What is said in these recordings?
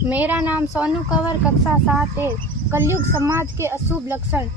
मेरा नाम सोनू कंवर, कक्षा 7 है। कलयुग समाज के अशुभ लक्षण।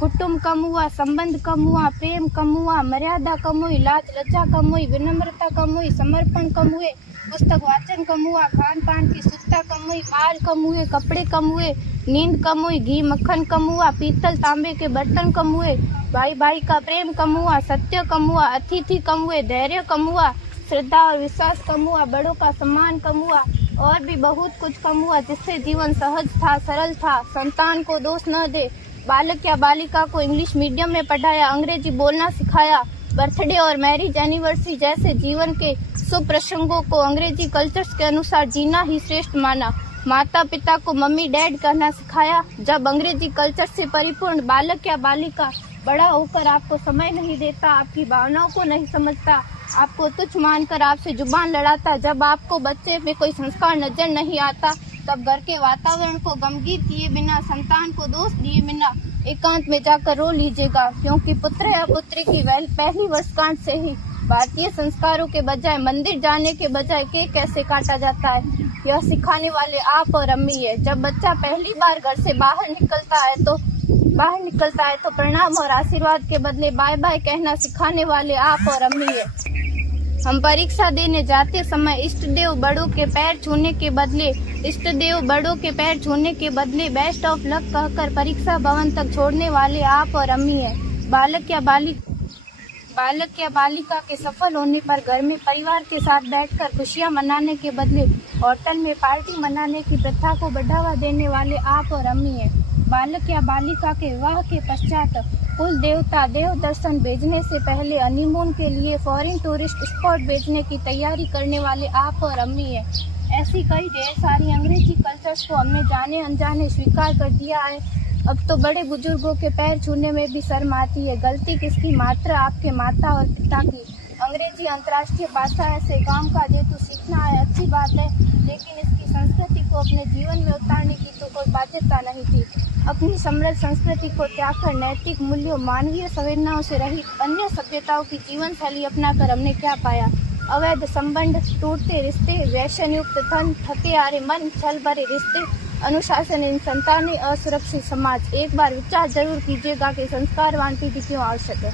कुटुंब कम हुआ, संबंध कम हुआ, प्रेम कम हुआ, मर्यादा कम हुई, लाज लज्जा कम हुई, विनम्रता कम हुई, समर्पण कम हुए, पुस्तक वाचन कम हुआ, खान पान की शुद्धता कम हुई, बाल कम हुए, कपड़े कम हुए, नींद कम हुई, घी मक्खन कम हुआ, पीतल तांबे के बर्तन कम हुए, भाई भाई का प्रेम कम हुआ, सत्य कम हुआ, अतिथि कम हुए, धैर्य कम हुआ, श्रद्धा और विश्वास कम हुआ, बड़ों का सम्मान कम हुआ और भी बहुत कुछ कम हुआ जिससे जीवन सहज था, सरल था। संतान को दोष न दे। बालक या बालिका को इंग्लिश मीडियम में पढ़ाया, अंग्रेजी बोलना सिखाया, बर्थडे और मैरिज एनिवर्सरी जैसे जीवन के शुभ प्रसंगों को अंग्रेजी कल्चर्स के अनुसार जीना ही श्रेष्ठ माना। माता पिता को मम्मी डैड कहना सिखाया। जब अंग्रेजी कल्चर से परिपूर्ण बालक या बालिका बड़ा होकर आपको समय नहीं देता, आपकी भावनाओं को नहीं समझता, आपको तुच्छ मानकर आपसे जुबान लड़ाता, जब आपको बच्चे में कोई संस्कार नजर नहीं आता, तब घर के वातावरण को गमगीन किए बिना, संतान को दोष दिए बिना एकांत में जाकर रो लीजिएगा, क्योंकि पुत्र या पुत्री की पहली वर्षगांठ से ही भारतीय संस्कारों के बजाय, मंदिर जाने के बजाय केक कैसे काटा जाता है, यह सिखाने वाले आप और अम्मी है। जब बच्चा पहली बार घर से बाहर निकलता है तो प्रणाम और आशीर्वाद के बदले बाय बाय कहना सिखाने वाले आप और अम्मी है। हम परीक्षा देने जाते समय इष्ट देव बड़ों के पैर छूने के बदले बेस्ट ऑफ लक कहकर परीक्षा भवन तक छोड़ने वाले आप और अम्मी है। बालक या बालिका के सफल होने पर घर में परिवार के साथ बैठकर खुशियां मनाने के बदले होटल में पार्टी मनाने की प्रथा को बढ़ावा देने वाले आप और अम्मी है। बालक या बालिका के विवाह के पश्चात कुल देवता देव दर्शन भेजने से पहले हनीमून के लिए फॉरेन टूरिस्ट स्पॉट भेजने की तैयारी करने वाले आप और अम्मी है। ऐसी कई ढेर सारी अंग्रेजी कल्चर्स को हमने जाने अनजाने स्वीकार कर दिया है। अब तो बड़े बुजुर्गों के पैर छूने में भी शर्म आती है। गलती किसकी? मात्र आपके माता और पिता की। अंग्रेजी अंतर्राष्ट्रीय भाषा है से काम का जेतु सीखना है, अच्छी बात है, लेकिन इसकी संस्कृति को अपने जीवन में उतारने की तो कोई बाध्यता नहीं थी। अपनी समृद्ध संस्कृति को त्याग कर नैतिक मूल्यों, मानवीय संवेदनाओं से रहित अन्य सभ्यताओं की जीवन शैली अपनाकर हमने क्या पाया? अवैध संबंध, टूटते रिश्ते, व्यसन युक्त धन, थके हारे मन, छल भरे रिश्ते, अनुशासनहीन संतानें, असुरक्षित समाज। एक बार विचार जरूर कीजिएगा कि संस्कारवान पीढ़ी क्यों आवश्यक है।